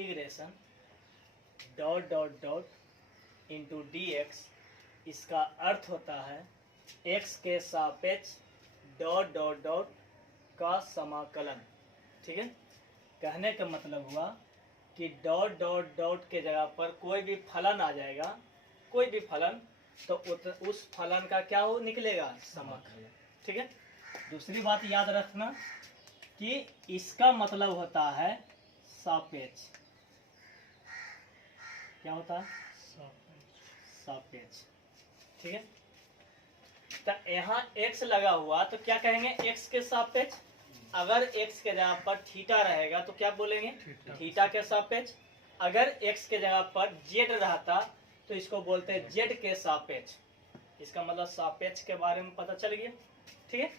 Integration dot dot dot into D x, इसका अर्थ होता है एक्स के सापेक्ष डॉट डॉट डॉट का समाकलन। ठीक है, कहने का मतलब हुआ कि डॉट डॉट डॉट के जगह पर कोई भी फलन आ जाएगा, कोई भी फलन, तो उस फलन का क्या हो निकलेगा, समाकलन। ठीक है, दूसरी बात याद रखना कि इसका मतलब होता है सापेक्ष। क्या होता है, सापेक्ष। ठीक है, तो यहाँ x लगा हुआ तो क्या कहेंगे, x के सापेक्ष। अगर x के जगह पर थीटा रहेगा तो क्या बोलेंगे, थीटा के सापेक्ष। अगर x के जगह पर z रहता तो इसको बोलते हैं z के सापेक्ष। इसका मतलब सापेक्ष के बारे में पता चल गया। ठीक है,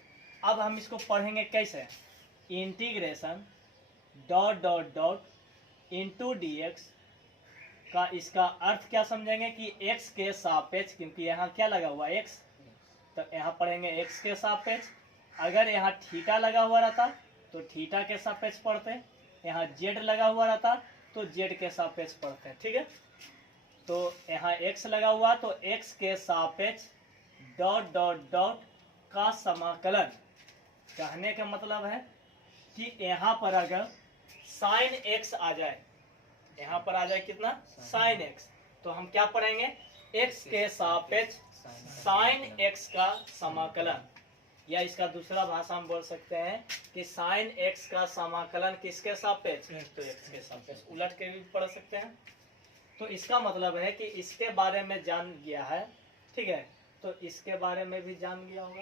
अब हम इसको पढ़ेंगे कैसे, integration dot dot dot into D x का इसका अर्थ क्या समझेंगे कि x के सापेक्ष, क्योंकि यहाँ क्या लगा हुआ x, तो यहाँ पढ़ेंगे x के सापेक्ष। अगर यहाँ थीटा लगा हुआ रहता तो थीटा के सापेक्ष पढ़ते, यहाँ z लगा हुआ रहता तो z के सापेक्ष पढ़ते। ठीक है, तो यहाँ x लगा हुआ तो x के सापेक्ष डॉट डॉट डॉट का समाकलन। कहने का मतलब है कि यहाँ पर अगर साइन x आ जाए, यहाँ पर आ जाए कितना, साइन x, तो हम क्या पढ़ेंगे, x के सापेक्ष साइन x का समाकलन। या इसका दूसरा भाषा हम बोल सकते हैं कि साइन x का समाकलन किसके सापेक्ष, तो x के सापेक्ष। उलट के भी पढ़ सकते हैं। तो इसका मतलब है कि इसके बारे में जान गया है। ठीक है, तो इसके बारे में भी जान गया होगा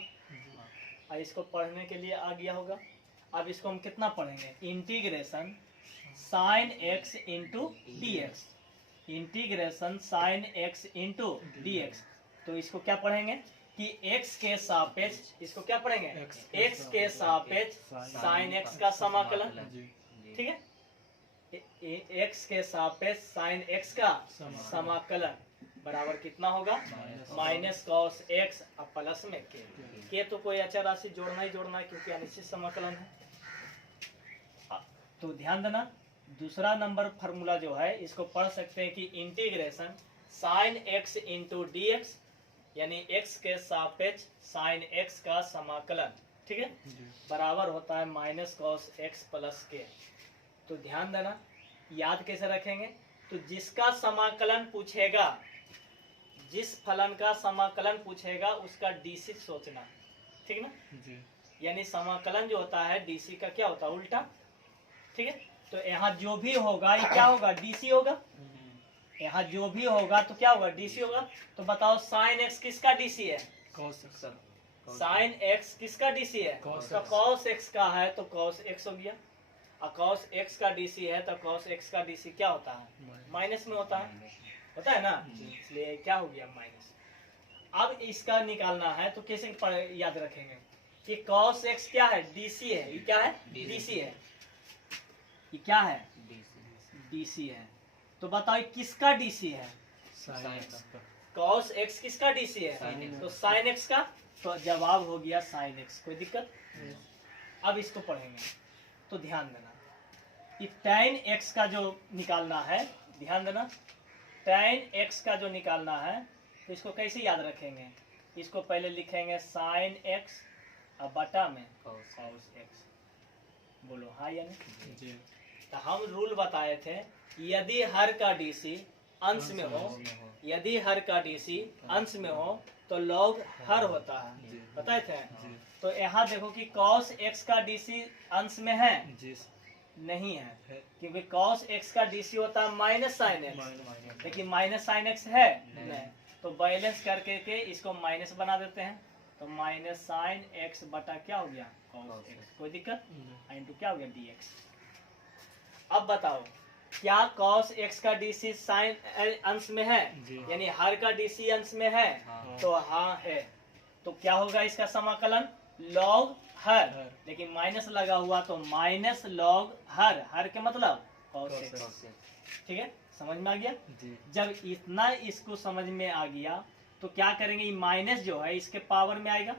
और इसको पढ़ने के लिए आ गया होगा। अब इसको हम कितना पढ़ेंगे, integration sine x into D x, integration sine x into D x. तो इसको क्या पढ़ेंगे कि x के सापेक्ष, इसको क्या पढ़ेंगे, x के सापेक्ष साइन x का समाकलन। ठीक है, x के सापेक्ष साइन x का समाकलन बराबर कितना होगा, माइनस कॉस x और प्लस में के तो कोई अचर राशि जोड़ना ही जोड़ना है क्योंकि अनिश्चित समाकलन है। तो ध्यान देना, दूसरा नंबर फार्मूला जो है इसको पढ़ सकते हैं कि integration sine x into D x, यानी x के सापेक्ष साइन x का समाकलन। ठीक है, बराबर होता है माइनस कॉस x प्लस के। तो ध्यान देना, याद कैसे रखेंगे, तो जिसका समाकलन पूछेगा, जिस फलन का समाकलन पूछेगा उसका डीसी सोचना। ठीक ना, यानी समाकलन जो होता है डीसी का क्या होता है, उल्टा। ठीक है, तो यहाँ जो भी होगा ये क्या होगा, डीसी होगा। यहाँ जो भी होगा तो क्या होगा, डीसी होगा। तो बताओ साइन एक्स किसका डीसी है, साइन एक्स किसका डीसी है, तो कॉस एक्स का है तो कॉस एक्स हो गया। और कॉस एक्स का डीसी है तो कॉस एक्स का डीसी क्या होता है, माइनस में होता है ना, इसलिए क्या हो गया, माइनस। अब इसका निकालना है तो कैसे याद रखेंगे कि कॉस एक्स क्या है, डीसी है। ये क्या है, डीसी है। ये क्या है, डीसी है। तो बताओ किसका डीसी है, कॉस एक्स किसका डीसी है, तो साइन एक्स का। तो जवाब हो गया साइन एक्स। कोई दिक्कत। अब इसको पढ़ेंगे तो ध्यान देना, कि tan x का जो निकालना है, ध्यान देना, tan x का जो निकालना है तो इसको कैसे याद रखेंगे, इसको पहले लिखेंगे साइन x और बटा में cos x। बोलो हाँ या नहीं। तो हम रूल बताए थे, यदि हर का डीसी अंश में हो, यदि हर का डीसी अंश में हो तो लॉग हर होता है, बताए थे। तो यहाँ देखो कि cos x का डीसी अंश में है, नहीं है, क्योंकि cos x का डीसी होता है माइनस साइन एक्स, लेकिन माइनस साइन एक्स है नहीं। तो बैलेंस करके के इसको माइनस बना देते हैं, तो माइनस साइन एक्स बटा क्या हो गया, cos x। कोई दिक्कत, इंटू क्या हो गया, dx। अब बताओ क्या cos x का डीसी साइन अंश में है, यानी हर का डीसी अंश में है, तो हाँ है। तो क्या होगा इसका समाकलन, लॉग हर, लेकिन माइनस लगा हुआ तो माइनस लॉग हर, हर के मतलब cos x। ठीक है, समझ में आ गया। जब इतना इसको समझ में आ गया तो क्या करेंगे, माइनस जो है इसके पावर में आएगा,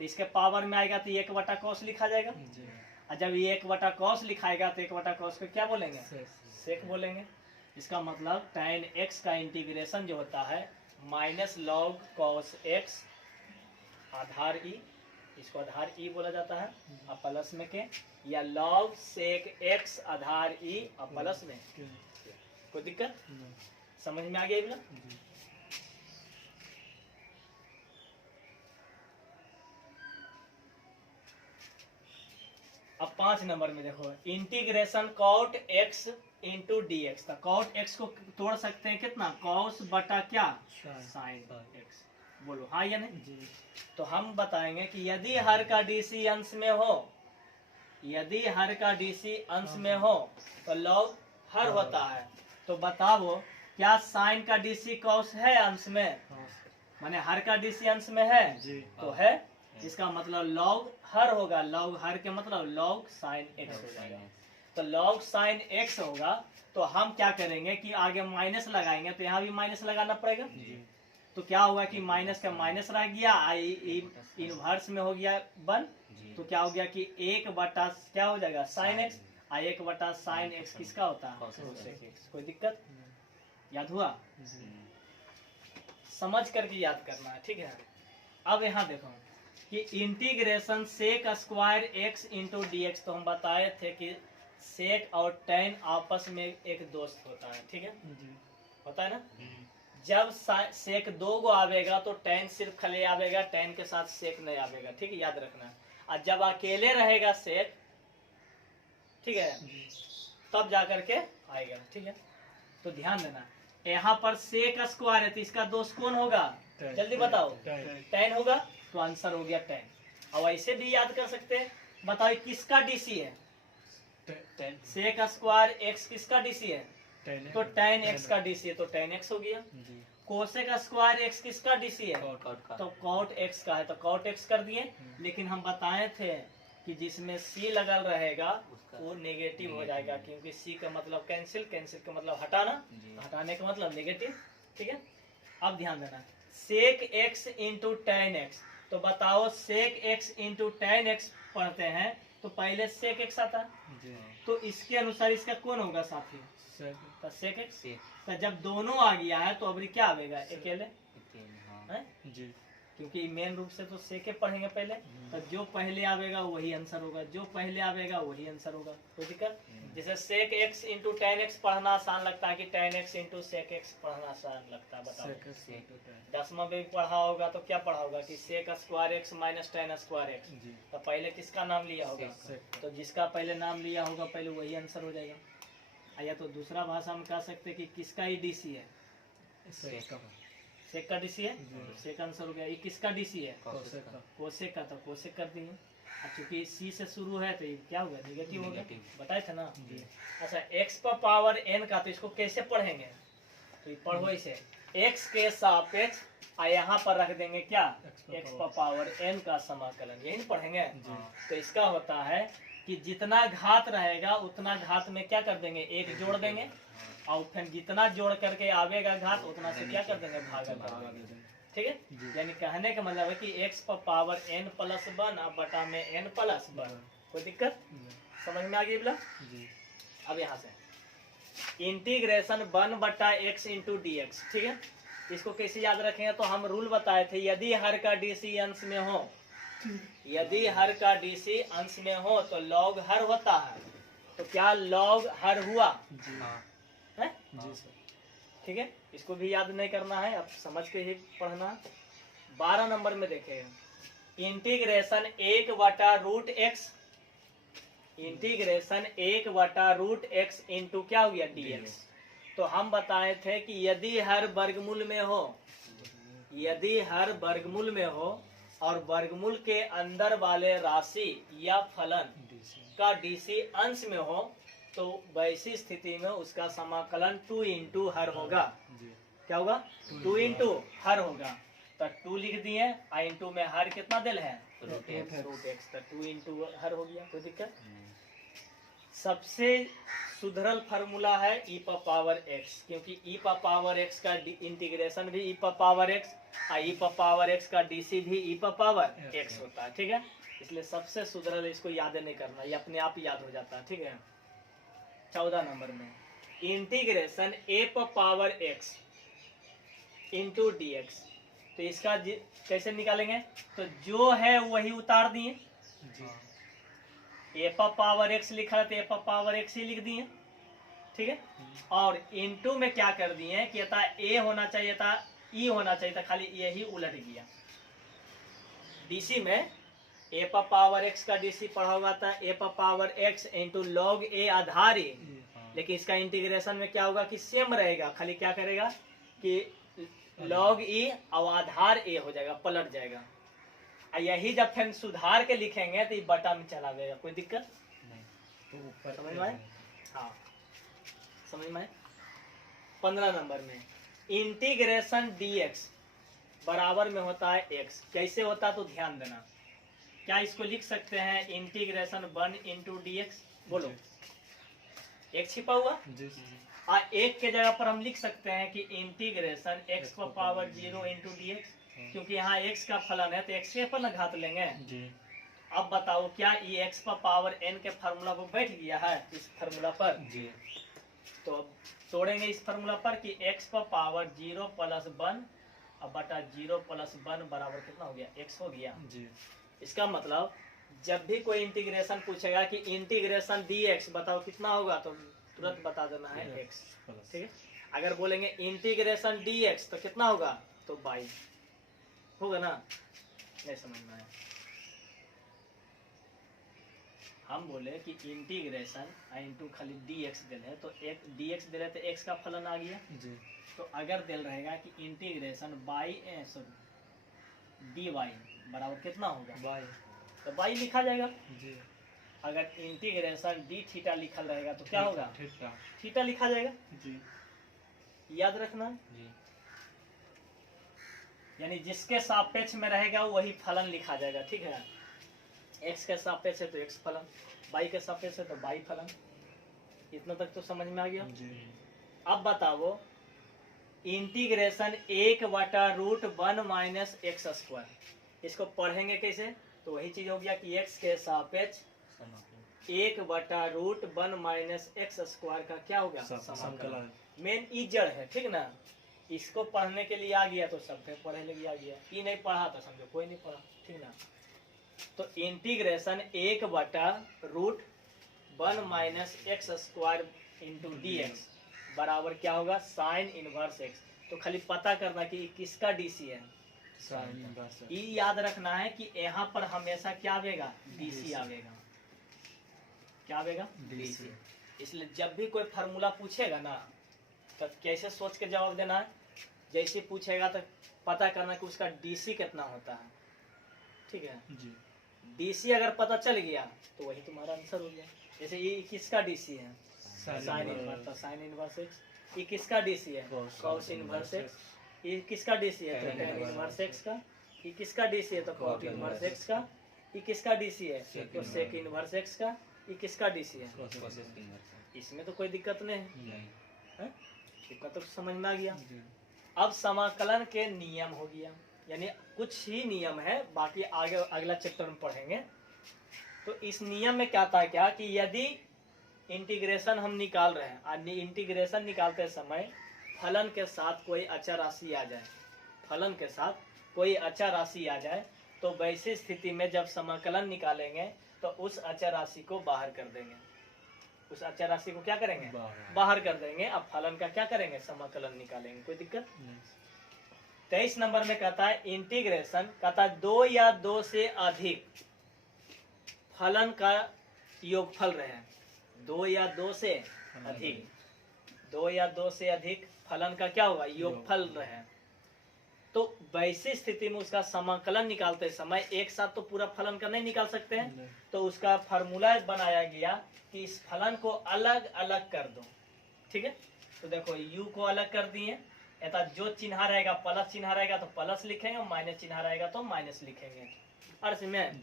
तो इसके पावर में आएगा तो 1 बटा cos लिखा जाएगा। और जब ये 1/cos लिखाएगा तो 1/cos को क्या बोलेंगे, सेक बोलेंगे। इसका मतलब tan x का इंटीग्रेशन जो होता है माइनस लॉग cos x आधार ई, इसको आधार ई बोला जाता है, और प्लस में के, या लॉग सेक x आधार ई और प्लस में। कोई दिक्कत समझ में आ गया इबला? अब 5 नंबर में देखो integration cot x into D x. तो cot x को तोड़ सकते हैं कितना, cos बटा क्या, sin x। बोलो हाँ या नहीं जी। तो हम बताएंगे कि यदि हर का डीसी अंश में हो, यदि हर का डीसी अंश में हो तो लॉग हर होता है। तो बताओ क्या साइन का डीसी cos है अंश में, माने हर का डीसी अंश में है जी। तो है, इसका मतलब लॉग हर होगा, लॉग हर के मतलब लॉग साइन x हो जाएगा। तो लॉग साइन x होगा, तो हम क्या करेंगे कि आगे माइनस लगाएंगे, तो यहाँ भी माइनस लगाना पड़ेगा जी। तो क्या होगा कि माइनस का माइनस रह गया, इनवर्स में हो गया 1, तो क्या हो गया कि 1/, क्या हो जाएगा साइन x, और 1/, साइन x किसका होता है, कोई दिक्कत याद हुआ? समझ करके याद करना है, ठीक है। अब यहाँ देखो कि integration sec square x into D x, तो हम बताए थे कि सेक और tan आपस में एक दोस्त होता है, ठीक है होता है ना। जब सेक 2 गो आवेगा तो tan सिर्फ खाली आवेगा, tan के साथ सेक नहीं आवेगा, ठीक है याद रखना। और जब अकेले रहेगा सेक, ठीक है, तब जाकर के आएगा, ठीक है। तो ध्यान देना, यहाँ पर सेक स्क्वायर है तो इसका दोस्त कौन होगा, जल्दी बताओ, tan होगा, तो आंसर हो गया tan। और ऐसे भी याद कर सकते हैं, बताओ किसका डीसी है, सेक स्क्वायर x किसका डीसी है, तो tan x का डीसी है, तो tan x हो गया। कोसेक स्क्वायर x किसका डीसी है, तो cot x का है, तो cot x कर दिए। लेकिन हम बताए थे कि जिसमें c लगल रहेगा वो नेगेटिव हो जाएगा, क्योंकि c का मतलब कैंसिल, कैंसिल का मतलब हटाना, हटाने का मतलब नेगेटिव, ठीक है। अब ध्यान देना, सेक x इंटू tan x, तो बताओ सेक x इंटू tan x पढ़ते हैं तो पहले सेक x आता है, तो इसके अनुसार इसका कौन होगा साथी, तो सेक x। तो जब दोनों आ गया है तो अब क्या आवेगा, अकेले जी, क्योंकि मेन रूप से तो सेके पढ़ेंगे पहले, तो जो पहले आवेगा वही आंसर होगा, जो पहले आवेगा वही आंसर होगा, कोई दिक्कत। जैसे sec x into tan x पढ़ना आसान लगता है कि tan x into sec x पढ़ना आसान लगता है, बताओ 10वां में भी पढ़ा होगा तो क्या पढ़ा होगा कि sec square x minus tan square x, तो पहले किसका नाम लिया होगा, तो जिसका पहले नाम लिया होगा पहले वही आंसर हो जाएगा। या तो दूसरा भाषा में कह सकते हैं कि किसका ही डीसी है, सेक का डीसी है, सेक आंसर हो गया। ये किसका डीसी है, कोसेक का, तो कोसेक कर दिए। चूंकि सी से शुरू है तो ये क्या होगा, नेगेटिव होगा, बताए थे ना। अच्छा x पर पावर n का, तो इसको कैसे पढ़ेंगे, तो ये पढ़ो इसे x के सापेक्ष, यहाँ पर रख देंगे क्या, x पर पावर n का समाकलन, यही पढ़ेंगे। तो इसका होता है कि जितना घात रहेगा उतना घात में क्या कर देंगे, 1 जोड़ देंगे, और फिर जितना जोड़ करके आवेगा घात उतना से क्या कर देंगे, भागा कर देंगे, ठीक है। यानी कहने का मतलब है कि x पर पावर n प्लस 1 और बटा में n प्लस 1, कोई दिक्कत समझ में आ गई बोला। अब यहाँ से integration 1/x into D x, ठीक है। इसको कैसे याद रखेंगे, तो हम रूल बताए थे, यदि हर का डीसी अंश में हो, यदि हर का डीसी अंश में हो तो लॉग हर होता है। तो क्या लॉग हर हुआ है, ठीक है। इसको भी याद नहीं करना है, अब समझ के ही पढ़ना। 12 नंबर में देखें integration 1/√x, integration 1/√x into क्या हो गया, dx। तो हम बताए थे कि यदि हर वर्गमूल में हो, यदि हर वर्गमूल में हो और वर्गमूल के अंदर वाले राशि या फलन का डीसी अंश में हो, तो वैसी स्थिति में उसका समाकलन 2 इंटू हर होगा। क्या होगा, 2 इंटू हर होगा। तो 2 लिख दिए, आई इंटू में हर कितना दिल है, √x, तो 2 इंटू हर हो गया, कोई दिक्कत। सबसे सुधरल फार्मूला है e पर पावर x, क्योंकि e पर पावर x का इंटीग्रेशन भी e पर पावर x और e पर पावर x का डीसी भी e पर पावर x होता है, ठीक है। इसलिए सबसे सुधरल इसको याद नहीं करना, ये अपने आप याद हो जाता है। ठीक है, 14 नंबर में integration A power X into D x. तो इसका कैसे निकालेंगे, तो जो है वही उतार दिए, ए पावर एक्स लिखा है तो ए पावर एक्स ही लिख दिए। ठीक है, और इंटू में क्या कर दिए कि था ए होना चाहिए था, ई होना चाहिए था, खाली यही उलट गया। डीसी में ए पावर एक्स का डीसी पढ़ा हुआ था ए पावर एक्स इंटू लॉग ए आधार ए, लेकिन इसका इंटीग्रेशन में क्या होगा कि सेम रहेगा, खाली क्या करेगा कि लॉग ई और आधार ए हो जाएगा, पलट जाएगा। यही जब फिर सुधार के लिखेंगे तो ये बटा में चला गएगा, कोई दिक्कत नहीं। समझ में आए? हाँ समझ में आए। 15 नंबर में इंटीग्रेशन dx बराबर में होता है x। कैसे होता है तो ध्यान देना, क्या इसको लिख सकते हैं इंटीग्रेशन 1 इंटू डी एक्स, बोलो एक छिपा हुआ एक के जगह पर हम लिख सकते हैं कि integration x power 0 into D x, क्योंकि यहाँ x का फलन है तो x के पर घात लेंगे जी। अब बताओ क्या ये x पावर n के फार्मूला को बैठ गया है इस फार्मूला पर जी। तो अब तोड़ेंगे इस फार्मूला पर कि x पावर 0 प्लस 1 अब बटा 0 प्लस 1 बराबर कितना हो गया, x हो गया जी। इसका मतलब जब भी कोई इंटीग्रेशन पूछेगा कि इंटीग्रेशन dx बताओ कितना होगा तो तुरंत बता देना है x। ठीक है, अगर बोलेंगे इंटीग्रेशन dx तो कितना होगा तो 22 होगा ना, नहीं समझना है। हम बोले कि इंटीग्रेशन इंटू खाली dx दिल है तो एक dx दिल है तो x का फलन आ गया जी। तो अगर दिल रहेगा कि इंटीग्रेशन dy बराबर कितना होगा y, तो y लिखा जाएगा जी। अगर इंटीग्रेशन d थीटा लिखा रहेगा तो क्या होगा थीटा लिखा जाएगा जी, याद रखना जी। यानी जिसके सापेक्ष में रहेगा वही फलन लिखा जाएगा। ठीक है, x के सापेक्ष है तो x फलन, y के सापेक्ष है तो y फलन। इतना तक तो समझ में आ गया जी। अब बताओ इंटीग्रेशन 1/√1 माइनस एक्स स्क्वायर, इसको पढ़ेंगे कैसे तो वही चीज हो गया कि x के सापेक्ष 1/√1 माइनस एक्स स्क्वायर का क्या हो गया समाकलन। मेन ई जड़ है, ठीक ना, इसको पढ़ने के लिए आ गया तो सब पे पढ़ने लगे आ गया, ई नहीं पढ़ा तो समझो कोई नहीं पढ़ा। ठीक ना, तो integration 1/√1 minus x square into D x बराबर क्या होगा साइन इनवर्स एक्स। तो खाली पता करना कि किसका डीसी है, साइन इनवर्स। ये याद रखना है कि यहाँ पर हमेशा क्या आवेगा डीसी आवेगा, क्या आवेगा डीसी। इसलिए जब भी कोई फार्मूला पूछेगा ना तो कैसे सोच के जवाब देना है, जैसे पूछेगा तो पता करना कि उसका डीसी कितना होता है। ठीक है जी, डीसी अगर पता चल गया तो वही तुम्हारा आंसर हो गया। जैसे ये किसका डीसी है साइन इनवर्स, तो साइन इनवर्स एक्स। ये किसका डीसी है कॉस इनवर्स एक्स। ये किसका डीसी है तो टेन इनवर्स एक्स का। ये किसका डीसी है तो कॉट इनवर्स एक्स का। ये किसका डीसी है तो सेक इनवर्स एक्स का। ये किसका डीसी है, इसमें तो कोई दिक्कत नहीं है, इतना तो समझ में आ गया। अब समाकलन के नियम हो गया, यानी कुछ ही नियम है, बाकी आगे अगला चैप्टर में पढ़ेंगे। तो इस नियम में क्या था क्या कि यदि इंटीग्रेशन हम निकाल रहे हैं, इंटीग्रेशन निकालते समय फलन के साथ कोई अचर राशि आ जाए, फलन के साथ कोई अचर राशि आ जाए तो वैसी स्थिति में जब समाकलन निकालेंगे तो उस अचर राशि को बाहर कर देंगे। उस अचर राशि को क्या करेंगे बाहर कर देंगे। अब फलन का क्या करेंगे समाकलन निकालेंगे, कोई दिक्कत नहीं। 23 नंबर में कहता है इंटीग्रेशन कहता है 2 या 2 से अधिक फलन का योगफल रहे, 2 या 2 से अधिक, 2 या 2 से अधिक फलन का क्या होगा योगफल रहे, तो वैसी स्थिति में उसका समाकलन निकालते समय एक साथ तो पूरा फलन का नहीं निकाल सकते हैं, तो उसका फार्मूला बनाया गया कि इस फलन को अलग अलग कर दो। ठीक है, तो देखो u को अलग कर दिए, ऐसा जो चिन्ह रहेगा प्लस चिन्ह रहेगा तो प्लस लिखेंगे, माइनस चिन्ह रहेगा तो माइनस लिखेंगे। अर्थ में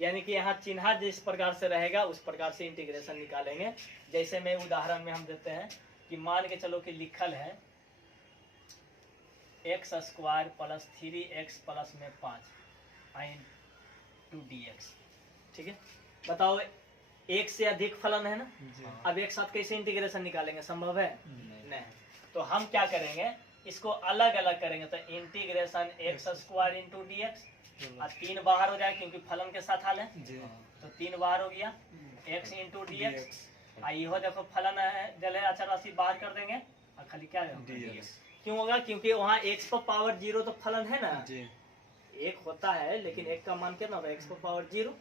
यानी कि यहाँ चिन्ह जिस प्रकार से रहेगा उस प्रकार से इंटीग्रेशन निकालेंगे। जैसे में उदाहरण में हम देते हैं कि मान के चलो कि लिखल है x square plus 3x plus में 5 इंटू डी एक्स। ठीक है, बताओ एक से अधिक फलन है ना, जी। अब एक साथ कैसे इंटीग्रेशन निकालेंगे, संभव है? नहीं। तो हम क्या करेंगे, इसको अलग अलग करेंगे, तो integration x square into D x, और 3 बाहर हो जाए क्योंकि फलन के साथ हाल है, जी। तो 3 बाहर हो गया, एक्स इंटू डी एक्स, इहो देखो फलन है दिल है, अचर राशि बाहर कर देंगे और खाली क्या है dx। क्यों होगा, क्योंकि वहाँ एक्स पर पावर 0 तो फलन है ना, जी। एक होता है लेकिन एक का मान कितना होगा, एक्स पर पावर 0,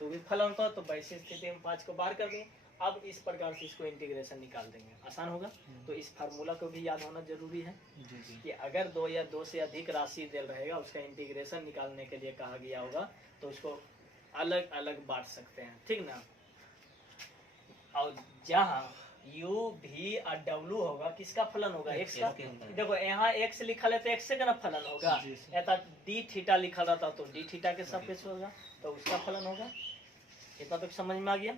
तो भी फलन होता, तो वैसी स्थिति में 5 को बाहर कर देंगे। अब इस प्रकार से इसको इंटीग्रेशन निकाल देंगे, आसान होगा। तो इस फार्मूला को भी याद होना जरूरी है जी जी। कि अगर 2 या 2 से अधिक राशि दिल रहेगा, उसका इंटीग्रेशन निकालने के लिए कहा गया होगा, तो उसको अलग अलग बांट सकते हैं, ठीक ना। और जहाँ u v और w होगा, किसका फलन होगा, x का। देखो यहाँ x लिखा है तो x का ना फलन होगा, जी सर। या d थीटा लिखा रहता तो d थीटा के सापेक्ष होगा, तो उसका फलन होगा। इतना तो समझ में आ गया।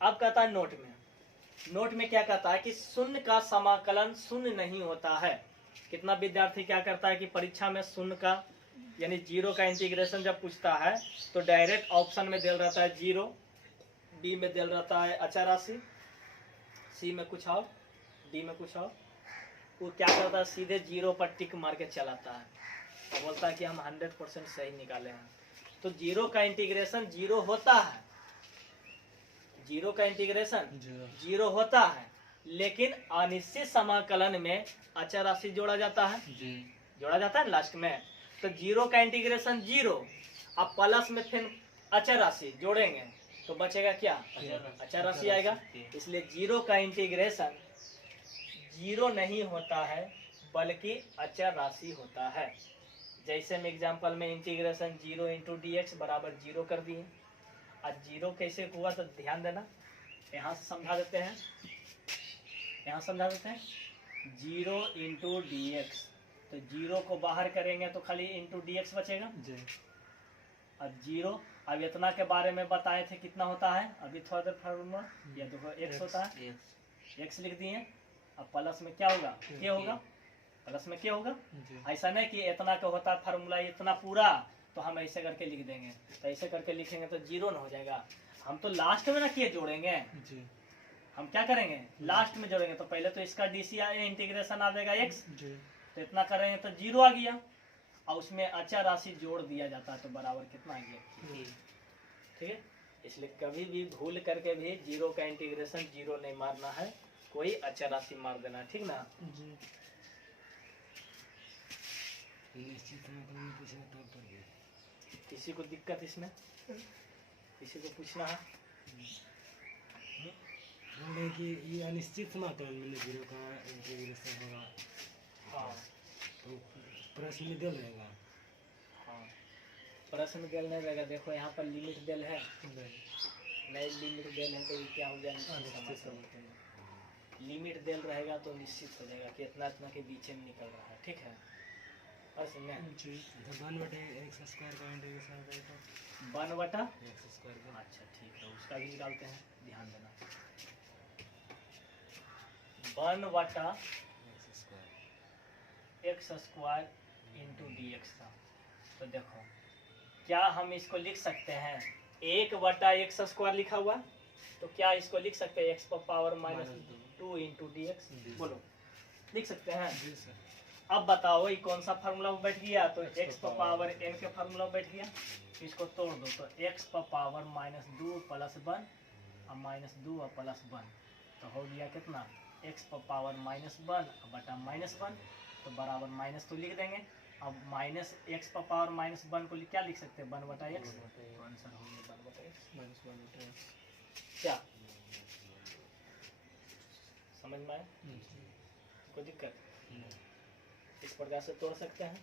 अब कहता है नोट में क्या कहता है कि शून्य का समाकलन शून्य नहीं होता है। कितना विद्यार्थी क्या करता है कि परीक्षा में शून्य का यानी 0 का इंटीग्रेशन जब पूछता है तो डायरेक्ट ऑप्शन में दिल रहता है 0, बी में दिल रहता है अचर राशि, सी में कुछ और, डी में कुछ और, वो क्या करता है सीधे 0 पर टिक मार के चलाता है और बोलता है कि हम 100% सही निकाले हैं। तो 0 का इंटीग्रेशन 0 होता है, 0 का इंटीग्रेशन 0 होता है, लेकिन अनिश्चित समाकलन में अचर राशि जोड़ा जाता है, जोड़ा जाता है लास्ट में। तो 0 का इंटीग्रेशन 0, अब प्लस में फिर अचर राशि जोड़ेंगे तो बचेगा क्या, अचर राशि आएगा। इसलिए 0 का इंटीग्रेशन 0 नहीं होता है बल्कि अचर राशि होता है। जैसे हम एग्जाम्पल में इंटीग्रेशन 0 इंटू डी एक्स बराबर 0 कर दिए। आज 0 कैसे हुआ तो ध्यान देना, यहाँ से समझा देते हैं, यहाँ समझा देते हैं 0 इंटू डी एक्स, तो 0 को बाहर करेंगे तो खाली इंटू डी एक्स बचेगा। अब 0, अब इतना के बारे में बताए थे कितना होता है, अभी थोड़ा देर फार्मूला या देखो x होता है, x लिख दिए। अब प्लस में क्या होगा, k होगा, प्लस में k होगा। ऐसा नहीं कि इतना का होता है फार्मूला इतना पूरा तो हम ऐसे करके लिख देंगे, तो ऐसे करके लिखेंगे तो 0 ना हो जाएगा। हम तो लास्ट में ना k जोड़ेंगे, हम क्या करेंगे लास्ट में जोड़ेंगे, तो पहले तो इसका डी सी इंटीग्रेशन आ जाएगा x, तो इतना करेंगे तो 0 आ गया, और उसमें अचर राशि जोड़ दिया जाता है तो बराबर कितना आ गया, ठीक है। इसलिए कभी भी भूल करके भी 0 का इंटीग्रेशन 0 नहीं मारना है, कोई अचर राशि मार देना, ठीक ना। किसी को दिक्कत इसमें, किसी को पूछना है कि ये अनिश्चित समाकलन में 0 का इंटीग्रेशन होगा। हाँ, तो प्रश्न में दिल रहेगा। हाँ प्रश्न दिल नहीं रहेगा। देखो यहाँ पर लिमिट दिल है, नई लिमिट दिल है तो ये क्या हो जाएगा, लिमिट दिल रहेगा तो निश्चित हो जाएगा कि इतना इतना के बीच में निकल रहा है, ठीक है। और सुनिए 1/x² का इंटीग्रेशन होगा तो 1/x², का। अच्छा ठीक है, उसका भी निकालते हैं, ध्यान देना। 1/x² इंटू डी एक्स था, तो देखो क्या हम इसको लिख सकते हैं 1/x² लिखा हुआ, तो क्या इसको लिख सकते हैं x पर पावर -2 इंटू डी एक्स, बोलो लिख सकते हैं। अब बताओ ये कौन सा फार्मूला बैठ गया, तो x पर पावर n के फार्मूला बैठ गया, इसको तोड़ दो तो x पर पावर -2 + 1 और -2 और +1, तो हो गया कितना x पर पावर -1 बटा -1, तो बराबर माइनस तो लिख देंगे। अब -x पर पावर -1 को क्या लिख सकते हैं 1/x, तो आंसर हो गया 1/x। क्या समझ में आया, कोई दिक्कत, इस प्रकार से तोड़ सकते हैं।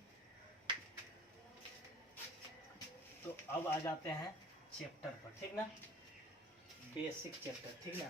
तो अब आ जाते हैं चैप्टर पर, ठीक ना, बेसिक चैप्टर, ठीक ना।